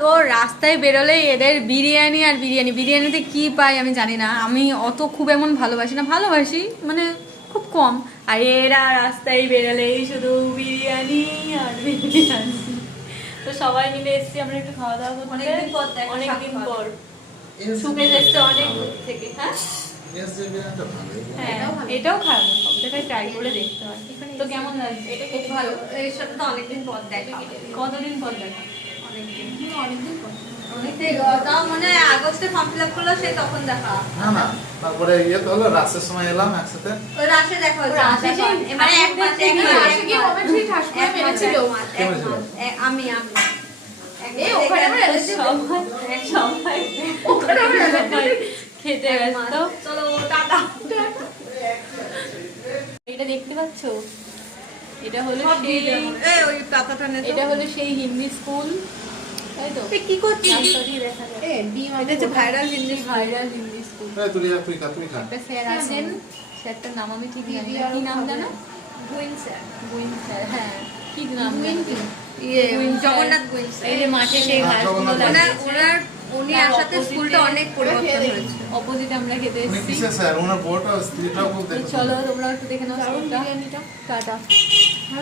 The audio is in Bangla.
তো রাস্তায় বেরোলেই এদের বিরিয়ানি আর বিরিয়ানি। বিরিয়ানিতে কি পাই আমি জানি না। আমি অত খুব এমন ভালোবাসি না। ভালোবাসি মানে খুব কম। আর এরা রাস্তায় বেরোলেই শুধু বিরিয়ানি আর বিরিয়ানি। তো সবাই মিলে এসছি আমরা একটু খাওয়া দাওয়া করতে। অনেকদিন পর অনেকদিন পর। সুকেশ এসছে অনেক থেকে। হ্যাঁ? হ্যাঁ এটাও খারাপ না, ট্রাই করে দেখতে হয়। তো কেমন লাগছে? এটা খুব ভালো। এর সাথে তো অনেকদিন পর দেখা। কতদিন পর দেখা? অনেকদিন। অনেকদিন পর তারপরে ইয়ে তো হলো রাসের সময় এলাম একসাথে। মানে আমি আমি খেতে ব্যস্ত চলো টাটা এটা দেখতে পাচ্ছ এটা হলো সেই এটা হলো সেই হিন্দি স্কুল। কি করছিস? রাস্তাতেই দেখা যায়। এটা viral Hindi viral Hindi school তুই যা, তুই খা তুই খা। স্যার আছেন। স্যারটার নাম আমি ঠিক জানি না। কি নাম জানো? গুইন স্যার। গুইন স্যার হ্যাঁ। কি নাম গুইন কি? ইয়ে জগন্নাথ গুইন স্যার। এই যে মাঠে সেই হ্যাঁ, ঘাসগুলো ওনার ওনার উনি আসাতে স্কুলটা অনেক পরিবর্তন হয়েছে অপোজিট আমরা খেতে এসেছি। স্যার? ওনার বউটা স্ত্রীটাও বলতে তো চলো তোমরা একটু দেখে নাও স্কুলটা। টাটা।